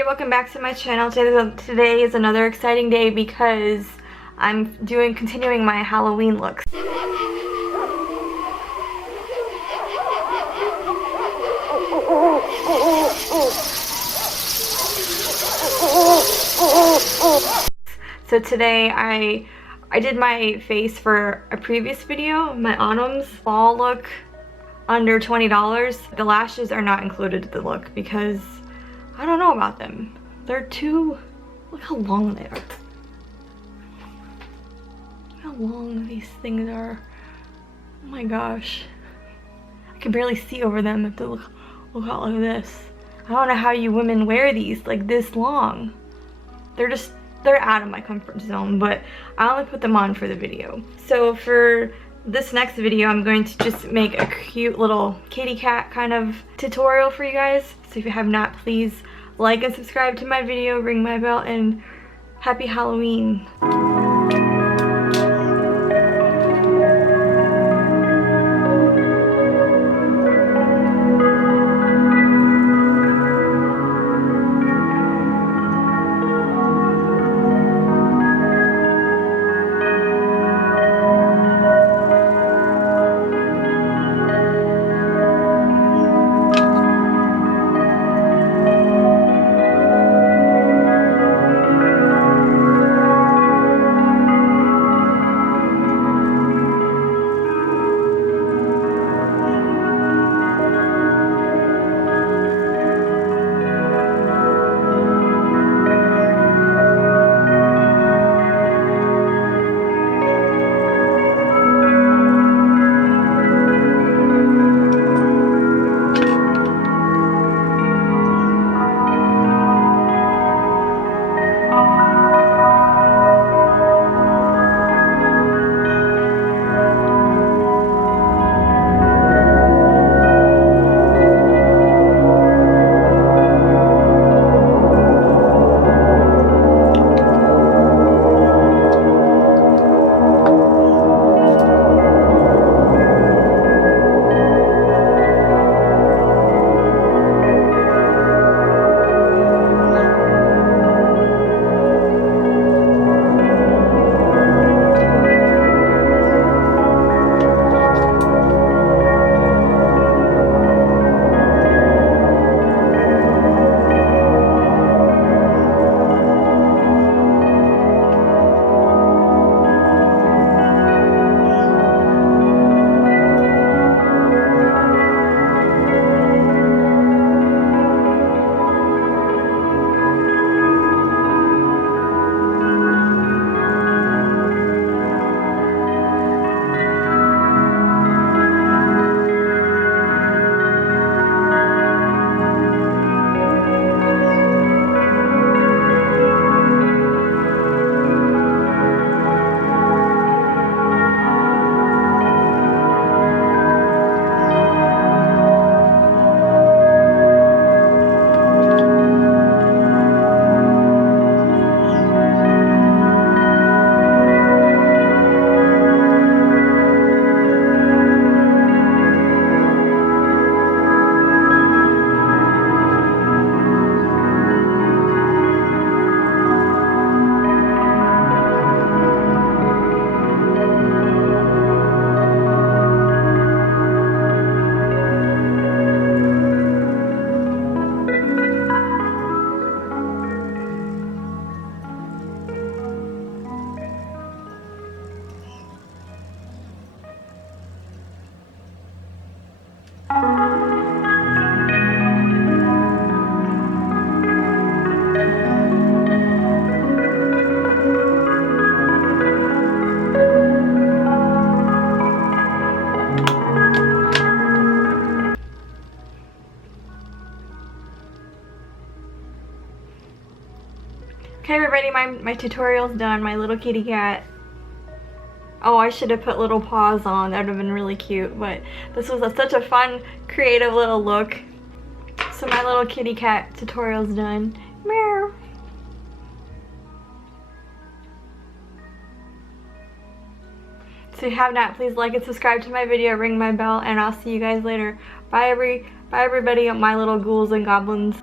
everybody, welcome back to my channel. Today is another exciting day because I'm continuing my Halloween looks. So today I did my face for a previous video, my autumn's fall look, under $20. The lashes are not included in the look because I don't know about them. They're too, look how long they are. Look how long these things are. Oh my gosh. I can barely see over them. I have to look out like this. I don't know how you women wear these like this long. They're out of my comfort zone, but I only put them on for the video. So for this next video, I'm going to just make a cute little kitty cat kind of tutorial for you guys. So if you have not, please like and subscribe to my video, ring my bell, and happy Halloween. Okay everybody, my tutorial's done, my little kitty cat. Oh, I should have put little paws on, that would have been really cute, but this was such a fun, creative little look. So my little kitty cat tutorial's done. Meow. So if you have not, please like and subscribe to my video, ring my bell, and I'll see you guys later. Bye everybody, my little ghouls and goblins.